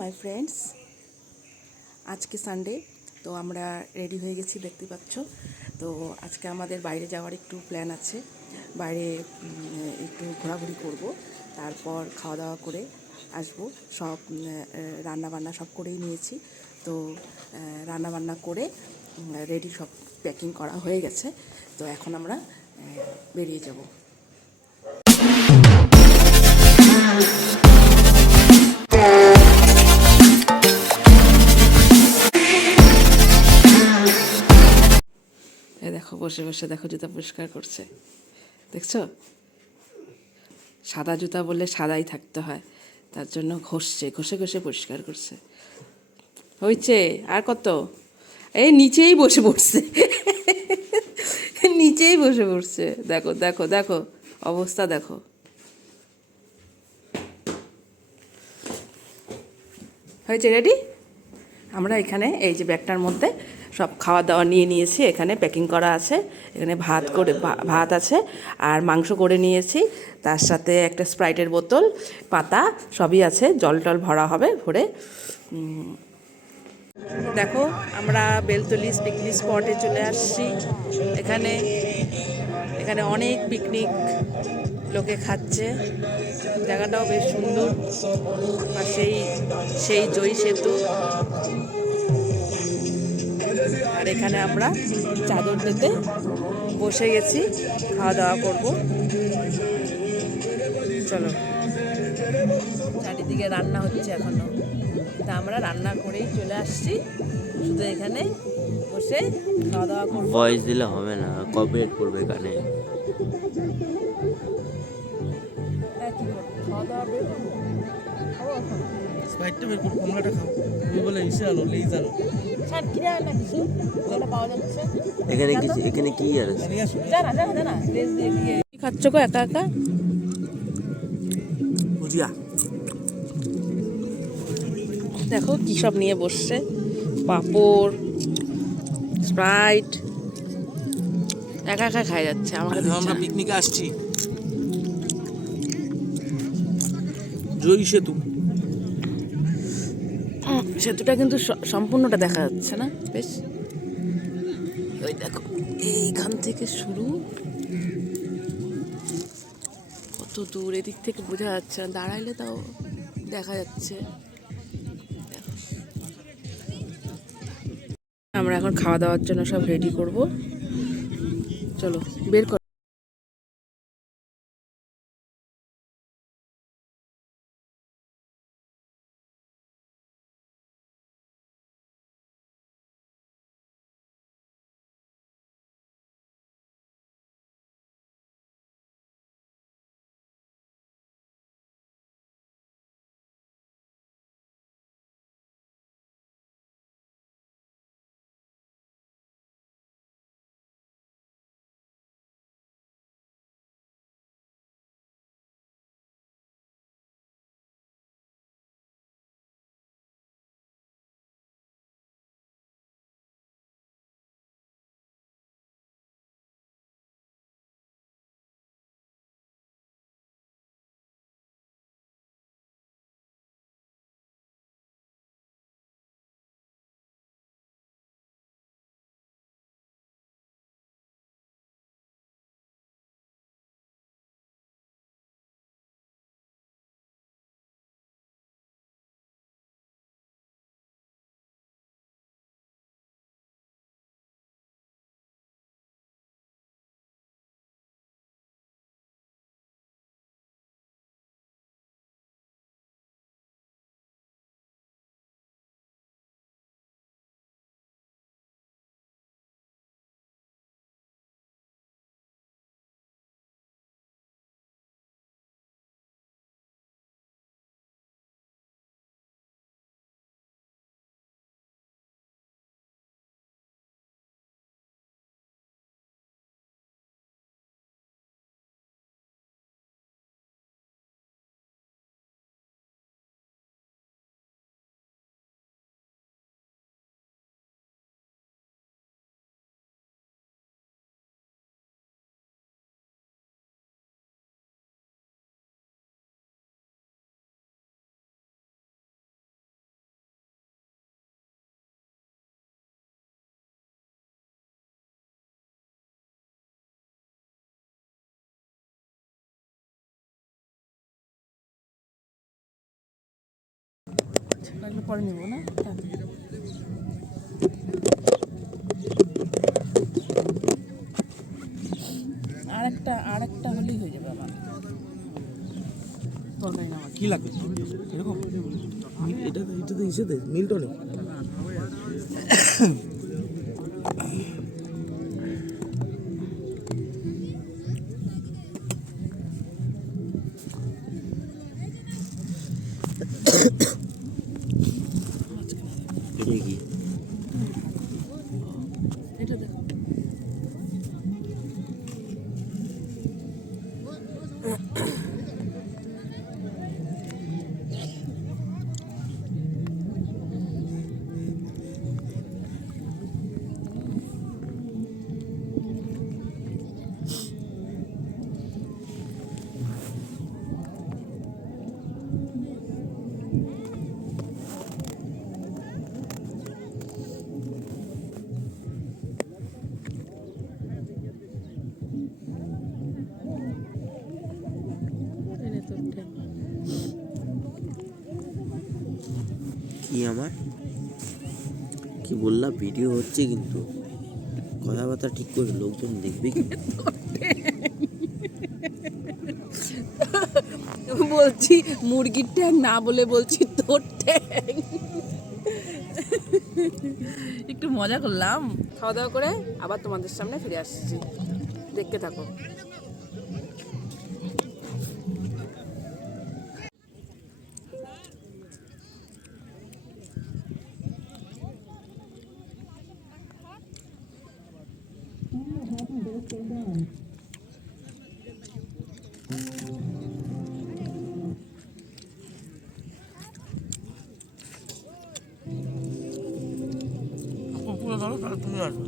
My friends, আজকে Sunday. তো আমরা রেডি হয়ে গেছি, দেখতে পাচ্ছ। তো আজকে আমাদের বাইরে যাওয়ার একটু প্ল্যান আছে। বাইরে একটু ঘোরাঘুরি করব, তারপর খাওয়া দাওয়া করে আসব। সব রান্নাবান্না সব করেই নিয়েছি। তো রান্নাবান্না করে রেডি, সব প্যাকিং করা হয়ে গেছে। তো এখন আমরা বেরিয়ে যাব। দেখো, বসে বসে দেখো জুতা পরিষ্কার করছে, দেখছো? সাদা জুতা বললে সাদাই থাকতে হয়, তার জন্য ঘষছে, ঘষে ঘষে পরিষ্কার করছে। হয়েছে আর কত? এই নিচেই বসে পড়ছে, নিচেই বসে পড়ছে। দেখো দেখো দেখো, অবস্থা দেখো। হয়েছে, রেডি? আমরা এখানে এই যে ব্যাগটার মধ্যে সব খাওয়া দাওয়া নিয়ে নিয়েছি, এখানে প্যাকিং করা আছে। এখানে ভাত আছে আর মাংস করে নিয়েছি, তার সাথে একটা স্প্রাইটের বোতল, পাতা সবই আছে। জল টল ভরা হবে ভরে। দেখো, আমরা বেলতলি পিকনিক স্পটে চলে আসছি। এখানে এখানে অনেক পিকনিক লোকে খাচ্ছে। জায়গাটাও বেশ সুন্দর। আর সেই জয়ী সেতু। আর এখানে আমরা চাদর পেতে বসে গেছি, খাওয়া দাওয়া করব। চলো, চারিদিকে রান্না হচ্ছে এখনো, তা আমরা রান্না করেই চলে আসছি। শুধু এখানে বসে খাওয়া দাওয়া করবো। ভয়েস দিলে হবে না, কপিরাইট পড়বে কানে। কি করবো, খাওয়া দাওয়া বের করবো, খাবো এখন। স্প্রাইটটা বের করো, কমলাটা খাও। তুমি বলে ইসে আনো, লেজ আনো। স্যার কিনে আন না কিছু, ওগুলো পাওয়া যাচ্ছে। এখানে কি আর আছে? নিয়ে আসো। জানা জানা জানা, লেজ দিয়ে দিয়ে কি খাচ্ছ গো একা একা? ভুজিয়া। দেখো কী সব নিয়ে বসছে, পাঁপড়, স্প্রাইট। একা একা খাই যাচ্ছে, আমাকে আমরা পিকনিকে আসছি। জয়ী সেতু। সেতুটা কিন্তু সম্পূর্ণটা দেখা যাচ্ছে না বেশ। ওই দেখো, এইখান থেকে শুরু, কত দূর, এদিক থেকে বোঝা যাচ্ছে না, দাঁড়াইলে তাও দেখা যাচ্ছে। আমরা এখন খাওয়া দাওয়ার জন্য সব রেডি করব। চলো, বের কর। লাগলে পরে নেবো না। আরেকটা হলেই হয়ে যাবে আমার তরকারি নামাজ। কি লাগবে এরকম এটাতে ইসেতে মিল্টনে এটা কি এটা দেখো এনে তো উঠে। কি আমার কি বললাম ভিডিও হচ্ছে কিন্তু কথাবার্তা ঠিক করে লোকজন দেখবে কি বলছি মুরগির ট্যাং না বলে বলছি তোর ট্যাং। একটু মজা করলাম। খাওয়া দাওয়া করে আবার তোমাদের সামনে ফিরে আসছি, দেখতে থাকো। পুরো ধরো তাহলে তুমি আসবে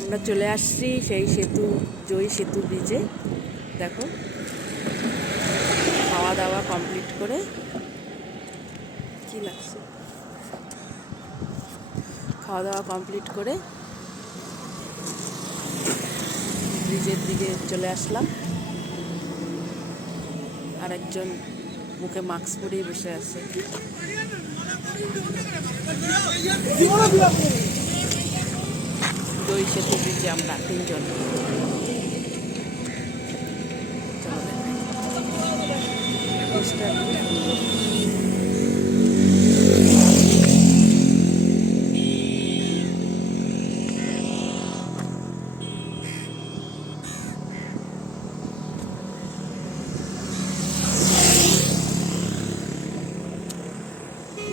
আমরা চলে আসছি সেই সেতু, জয়ী সেতু ব্রিজে। দেখো খাওয়া দাওয়া কমপ্লিট করে কি লাগছে, খাওয়া দাওয়া কমপ্লিট করে ব্রিজের দিকে চলে আসলাম। আর একজন মুখে মাস্ক পরেই বসে আছে। জয়ী সেতু ব্রিজে আমরা তিনজন। চলো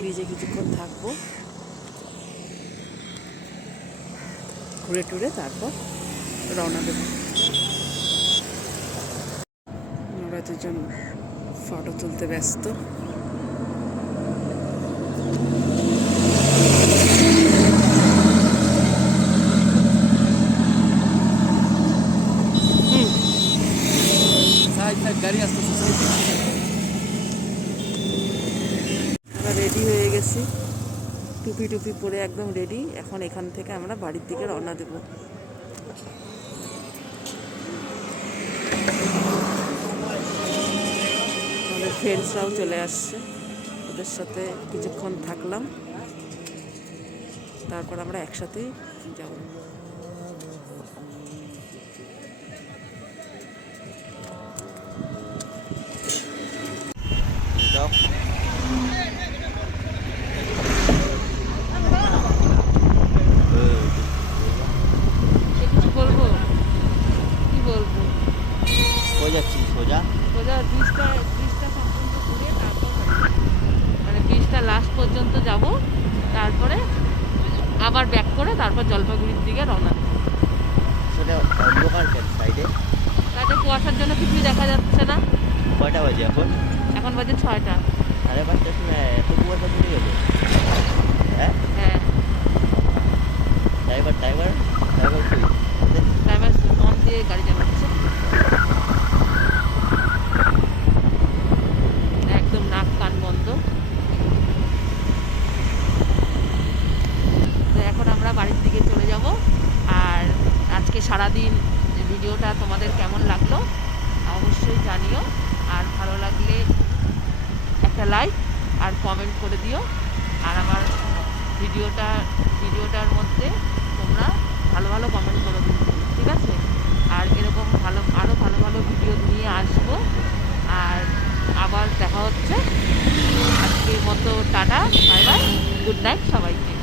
ব্রিজে কিছুক্ষণ থাকবো, ঘুরে টুরে তারপর রওনা দেব। আমরা দুজন ফটো তুলতে ব্যস্ত। গাড়ি আসতেছে আমরা রেডি হয়ে গেছি, টুপি টুপি পরে একদম রেডি। এখন এখান থেকে আমরা বাড়ির দিকে রওনা দেব। আমাদের ফ্রেন্ডসরাও চলে আসছে, ওদের সাথে কিছুক্ষণ থাকলাম, তারপর আমরা একসাথেই যাব। সোজা সোজা ব্রিজটা সম্পূর্ণ ঘুরে তারপর মানে ব্রিজটা লাস্ট পর্যন্ত যাব, তারপরে আবার ব্যাক করে তারপর জলপাইগুড়ির দিকে রওনা দেব। সেটা অন্ধকার কেন সাইডে? তাতে কুয়াশার জন্য কিছুই দেখা যাচ্ছে না। কয়টা বাজে এখন? এখন বাজে 6টা। 5:30টার সময় এত কুয়াশা পড়ে গেল? হ্যাঁ, হ্যাঁ, ড্রাইভার কই? ড্রাইভার মন দিয়ে গাড়ি চালাচ্ছে, একদম নাক কান বন্ধ। তো এখন আমরা বাড়ির দিকে চলে যাব। আর আজকে সারাদিন ভিডিওটা তোমাদের কেমন লাগলো অবশ্যই জানিও, আর ভালো লাগলে একটা লাইক আর কমেন্ট করে দিও। আর আমার ভিডিওটার মধ্যে তোমরা ভালো ভালো কমেন্ট করে দিও, ঠিক আছে? আর এরকম আরও ভালো ভালো ভিডিও নিয়ে আসবো। আর আবার দেখা হচ্ছে। আজকের মতো tata, bye bye, good night সবাইকে।